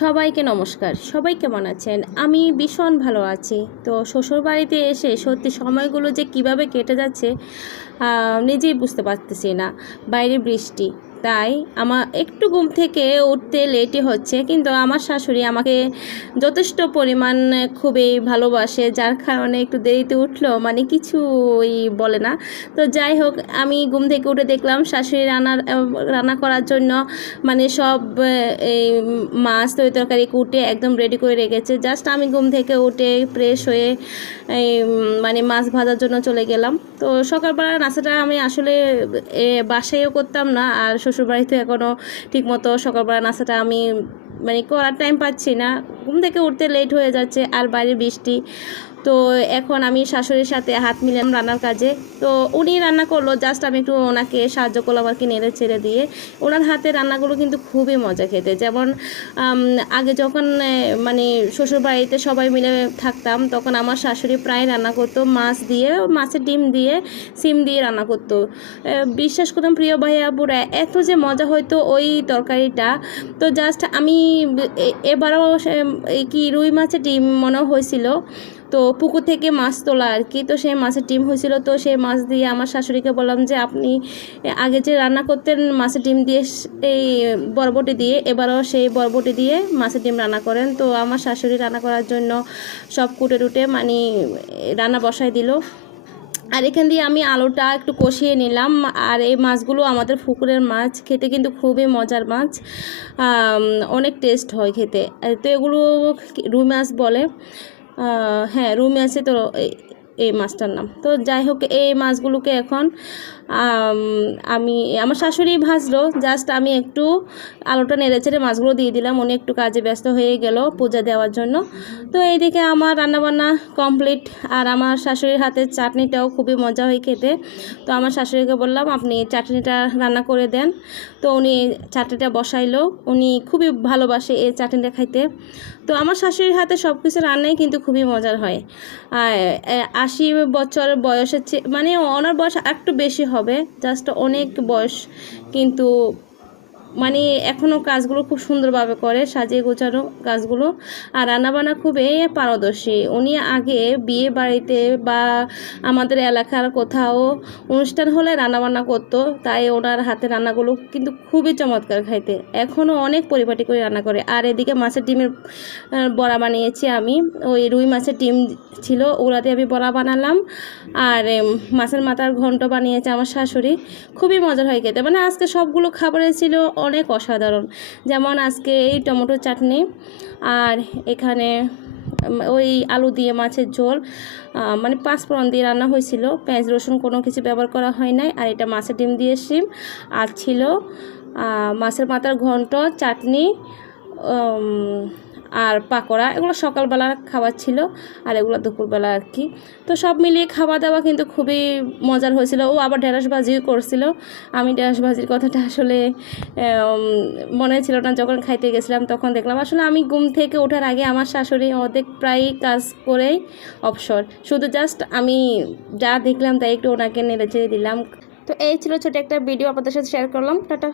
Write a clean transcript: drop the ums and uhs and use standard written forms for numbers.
সবাইকে নমস্কার। সবাই কেমন আছেন? আমি ভীষণ ভালো আছি। তো শ্বশুরবাড়িতে এসে সত্যি সময়গুলো যে কিভাবে কেটে যাচ্ছে নিজেই বুঝতে পারতেছি না। বাইরে বৃষ্টি, তাই আমার একটু ঘুম থেকে উঠতে লেটই হচ্ছে, কিন্তু আমার শাশুড়ি আমাকে যথেষ্ট পরিমাণ খুবই ভালোবাসে, যার কারণে একটু দেরিতে উঠলো মানে কিছুই বলে না। তো যাই হোক, আমি ঘুম থেকে উঠে দেখলাম শাশুড়ি রান্না করার জন্য মানে সব এই মাছ তরকারি কুটে একদম রেডি করে রেখেছে। জাস্ট আমি ঘুম থেকে উঠে ফ্রেশ হয়ে এই মানে মাছ ভাজার জন্য চলে গেলাম। তো সকালবেলা নাস্তাটা আমি আসলে বাসায়ও করতাম না, আর শ্বশুরবাড়িতে এখনও ঠিকমতো সকালবেলা নাস্তাটা আমি মানে করার টাইম পাচ্ছি না, ঘুম থেকে উঠতে লেট হয়ে যাচ্ছে, আর বাইরে বৃষ্টি। তো এখন আমি শাশুড়ির সাথে হাত মিলাম রান্নার কাজে। তো উনি রান্না করলো, জাস্ট আমি একটু ওনাকে সাহায্য করলাম আর কি, নেড়ে ছেড়ে দিয়ে। ওনার হাতে রান্নাগুলো কিন্তু খুবই মজা খেতে। যেমন আগে যখন মানে শ্বশুরবাড়িতে সবাই মিলে থাকতাম, তখন আমার শাশুড়ি প্রায় রান্না করতো মাছ দিয়ে, মাছের ডিম দিয়ে, সিম দিয়ে রান্না করতো। বিশ্বাস করতাম প্রিয় ভাইয়া বুড়া, এত যে মজা হয়তো ওই তরকারিটা। তো জাস্ট আমি এবারও কি রুই মাছের ডিম মনে হয়েছিল, তো পুকুর থেকে মাছ তোলা আর কি, তো সেই মাছের ডিম হয়েছিল। তো সেই মাছ দিয়ে আমার শাশুড়িকে বললাম যে আপনি আগে যে রান্না করতেন মাছের ডিম দিয়ে, এই বরবটি দিয়ে, এবারও সেই বরবটি দিয়ে মাছের ডিম রান্না করেন। তো আমার শাশুড়ি রান্না করার জন্য সব কুটে টুটে মানে রান্না বসাই দিল। আর এখান দিয়ে আমি আলুটা একটু কষিয়ে নিলাম। আর এই মাছগুলো আমাদের পুকুরের মাছ, খেতে কিন্তু খুবই মজার মাছ, অনেক টেস্ট হয় খেতে। তো এগুলো রুই মাছ বলে, হ্যাঁ রুই মাছে তো এই মাছটার নাম। তো যাই হোক, এই মাছগুলোকে এখন আমি আমার শাশুড়ি ভাজলো, জাস্ট আমি একটু আলুটা নেড়ে চেড়ে মাছগুলো দিয়ে দিলাম। উনি একটু কাজে ব্যস্ত হয়ে গেল পূজা দেওয়ার জন্য। তো এইদিকে আমার রান্নাবান্না কমপ্লিট, আর আমার শাশুড়ির হাতের চাটনিটাও খুবই মজা হয় খেতে। তো আমার শাশুড়িকে বললাম আপনি চাটনিটা রান্না করে দেন। তো উনি চাটনিটা বসাইলো, উনি খুবই ভালোবাসে এই চাটনিটা খাইতে। তো আমার শাশুড়ির হাতে সব কিছু রান্নাই কিন্তু খুবই মজার হয়। 80 বছর বয়সের মানে ওনার বয়স একটু বেশি হবে, জাস্ট অনেক বয়স, কিন্তু মানে এখনও কাজগুলো খুব সুন্দরভাবে করে, সাজিয়ে গোছানো কাজগুলো। আর রান্নাবান্না খুবই পারদর্শী উনি। আগে বিয়ে বাড়িতে বা আমাদের এলাকার কোথাও অনুষ্ঠান হলে রান্নাবান্না করতো, তাই ওনার হাতে রান্নাগুলো কিন্তু খুবই চমৎকার খাইতে। এখনও অনেক পরিপাটি করে রান্না করে। আর এদিকে মাছের ডিমের বড়া বানিয়েছি আমি, ওই রুই মাছের ডিম ছিল ওগুলাতে আমি বড়া বানালাম। আর মাছের মাথার ঘন্ট বানিয়েছে আমার শাশুড়ি, খুবই মজার হয় খেতে। মানে আজকে সবগুলো খাবারে ছিল অনেক অসাধারণ। যেমন আজকে এই টমেটো চাটনি, আর এখানে ওই আলু দিয়ে মাছের ঝোল, মানে 5 ফোড়ন দিয়ে রান্না হয়েছিল, পেঁয়াজ রসুন কোনো কিছু ব্যবহার করা হয় নাই। আর এটা মাছের ডিম দিয়ে শিম, আর ছিল মাছের মাথার ঘন্ট, চাটনি আর পাকোড়া। এগুলো সকালবেলা খাবার ছিল, আর এগুলো দুপুরবেলা আর কি। তো সব মিলিয়ে খাওয়া দাওয়া কিন্তু খুবই মজার হয়েছিল। ও আবার ঢেঁড়স ভাজিও করছিল। আমি ঢেঁড়স ভাজির কথাটা আসলে মনে ছিল না, যখন খাইতে গেছিলাম তখন দেখলাম। আসলে আমি ঘুম থেকে ওঠার আগে আমার শাশুড়ি অর্ধেক প্রায় কাজ করেই অবসর, শুধু জাস্ট আমি যা দেখলাম তাই একটু ওনাকে নেড়ে চেড়ে দিলাম। তো এই ছিল ছোটো একটা ভিডিও আপনাদের সাথে শেয়ার করলাম। টাটা।